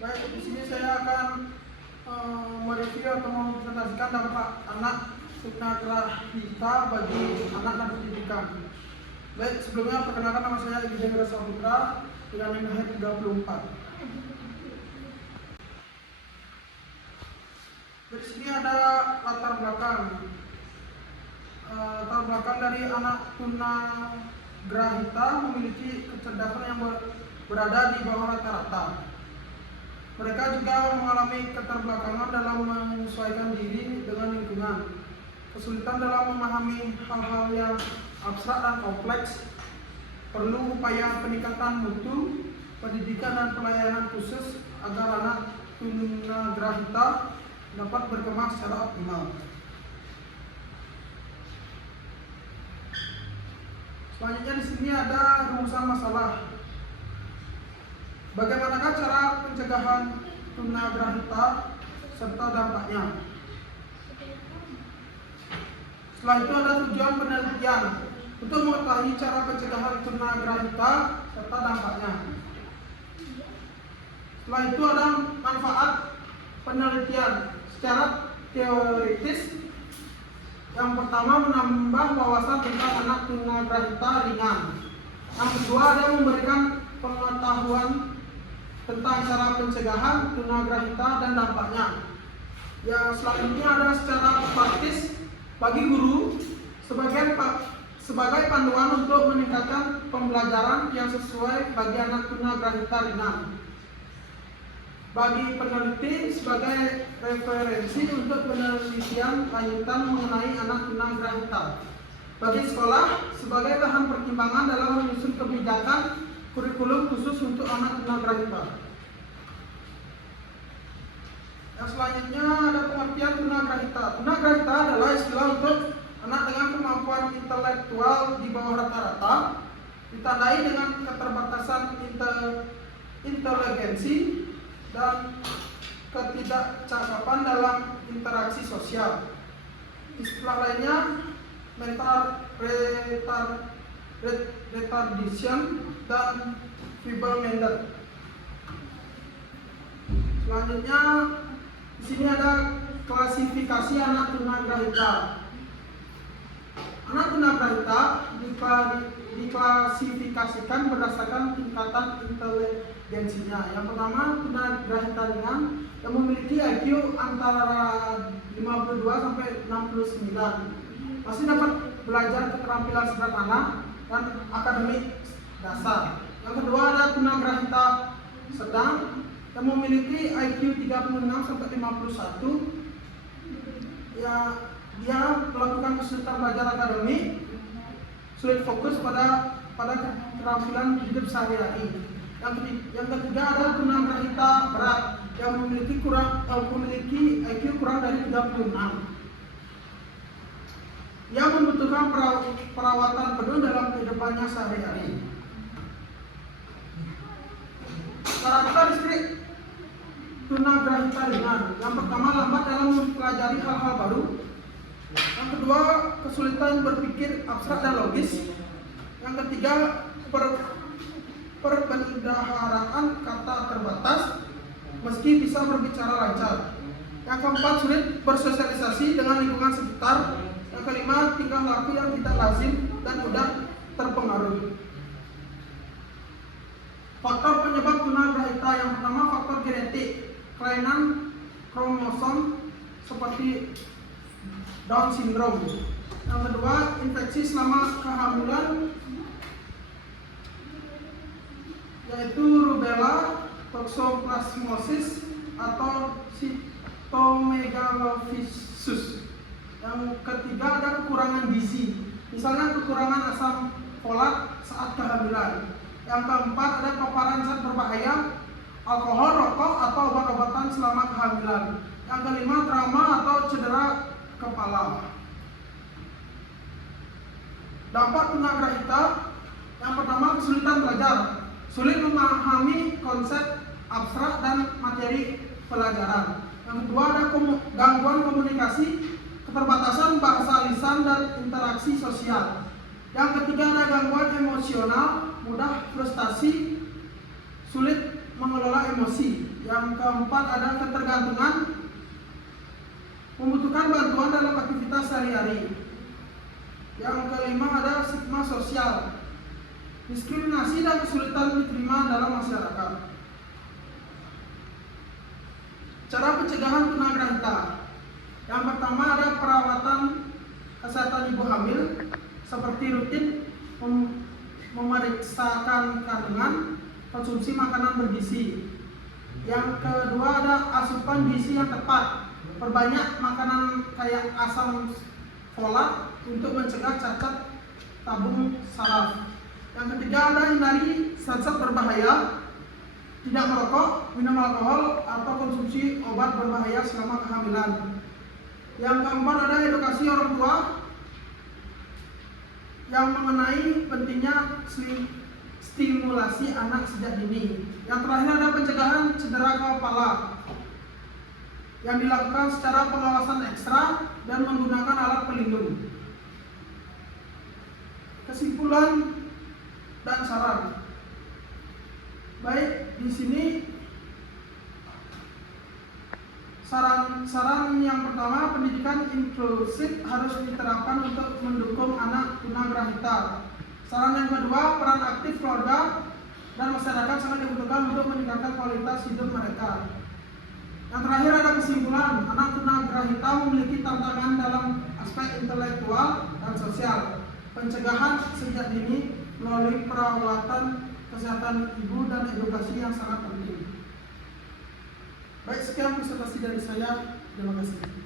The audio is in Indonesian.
Baik, di sini saya akan mereview atau mempresentasikan dampak anak tunagrahita bagi anak dan pendidikan. Baik, sebelumnya perkenalkan nama saya Egi Hendra Saputra dengan NIM lahir 34. Di sini ada latar belakang. Latar belakang dari anak tunagrahita memiliki kecerdasan yang berada di bawah rata-rata. Mereka juga mengalami keterbelakangan dalam menyesuaikan diri dengan lingkungan, kesulitan dalam memahami hal-hal yang abstrak dan kompleks, perlu upaya peningkatan mutu, pendidikan dan pelayanan khusus agar anak tunagrahita dapat berkembang secara optimal. Selanjutnya di sini ada rumusan masalah. Bagaimanakah cara pencegahan tunagrahita serta dampaknya? Setelah itu ada tujuan penelitian untuk mengetahui cara pencegahan tunagrahita serta dampaknya. Setelah itu ada manfaat penelitian secara teoritis. Yang pertama, menambah wawasan tentang anak tunagrahita ringan. Yang kedua, ada memberikan pengetahuan tentang cara pencegahan tunagrahita dan dampaknya. Yang selanjutnya ada secara praktis bagi guru sebagai panduan untuk meningkatkan pembelajaran yang sesuai bagi anak tunagrahita ringan. Bagi peneliti sebagai referensi untuk penelitian lanjutan mengenai anak tunagrahita. Bagi sekolah sebagai bahan pertimbangan dalam menyusun kebijakan kurikulum khusus untuk anak tunagrahita. Yang selanjutnya ada pengertian tunagrahita. Tunagrahita adalah istilah untuk anak dengan kemampuan intelektual di bawah rata-rata, ditandai dengan keterbatasan inteligensi dan ketidakcakapan dalam interaksi sosial. Istilah lainnya mental retardation dan feeble-minded. Selanjutnya di sini ada klasifikasi anak tunagrahita. Anak tunagrahita diklasifikasikan berdasarkan tingkatan inteligensinya. Yang pertama, tunagrahita ringan yang memiliki IQ antara 52 sampai 69. Masih dapat belajar keterampilan sederhana dan akademik dasar. Yang kedua ada tunagrahita sedang yang memiliki IQ 36 sampai 51. Ya, dia melakukan kesulitan belajar akademik, sulit fokus pada keterampilan hidup sehari-hari. Yang ketiga ada tunagrahita berat yang memiliki IQ kurang dari 36. Yang membutuhkan perawatan penuh dalam kehidupannya sehari-hari. Karakteristik tunagrahita ringan. Yang pertama, lambat dalam mempelajari hal-hal baru. Yang kedua, kesulitan berpikir abstrak dan logis. Yang ketiga, perbendaharaan kata terbatas meski bisa berbicara lancar. Yang keempat, sulit bersosialisasi dengan lingkungan sekitar. Yang kelima, tingkah laku yang tidak lazim dan mudah terpengaruh. Faktor penyebab tunagrahita. Yang pertama, faktor genetik, kelainan kromosom seperti Down syndrome. Yang kedua, infeksi selama kehamilan yaitu rubella, toxoplasmosis atau cytomegalovirus. Yang ketiga ada kekurangan gizi, misalnya kekurangan asam folat saat kehamilan. Yang keempat ada paparan zat berbahaya, alkohol, rokok atau obat-obatan selama kehamilan. Yang kelima trauma atau cedera kepala. Dampak tunagrahita. Yang pertama, kesulitan belajar, sulit memahami konsep abstrak dan materi pelajaran. Yang kedua ada gangguan komunikasi, keterbatasan bahasa lisan dan interaksi sosial. Yang ketiga ada gangguan emosional, mudah frustasi, sulit mengelola emosi. Yang keempat ada ketergantungan, membutuhkan bantuan dalam aktivitas sehari-hari. Yang kelima ada stigma sosial, diskriminasi dan kesulitan diterima dalam masyarakat. Cara pencegahan tunagrahita. Yang pertama ada perawatan kesehatan ibu hamil seperti rutin memeriksakan kandungan, konsumsi makanan bergizi. Yang kedua ada asupan gizi yang tepat, perbanyak makanan kayak asam folat untuk mencegah cacat tabung saraf. Yang ketiga ada hindari zat-zat berbahaya, tidak merokok, minum alkohol, atau konsumsi obat berbahaya selama kehamilan. Yang keempat ada edukasi orang tua yang mengenai pentingnya stimulasi anak sejak dini. Yang terakhir ada pencegahan cedera kepala yang dilakukan secara pengawasan ekstra dan menggunakan alat pelindung. Kesimpulan dan saran. Baik, di sini saran yang pertama, pendidikan inklusif harus diterapkan untuk mendukung anak tunagrahita. Saran yang kedua, peran aktif keluarga dan masyarakat sangat dibutuhkan untuk meningkatkan kualitas hidup mereka. Yang terakhir ada kesimpulan, anak tunagrahita memiliki tantangan dalam aspek intelektual dan sosial. Pencegahan sejak dini melalui perawatan kesehatan ibu dan edukasi yang sangat penting. Baik, sekian presentasi dari saya. Terima kasih.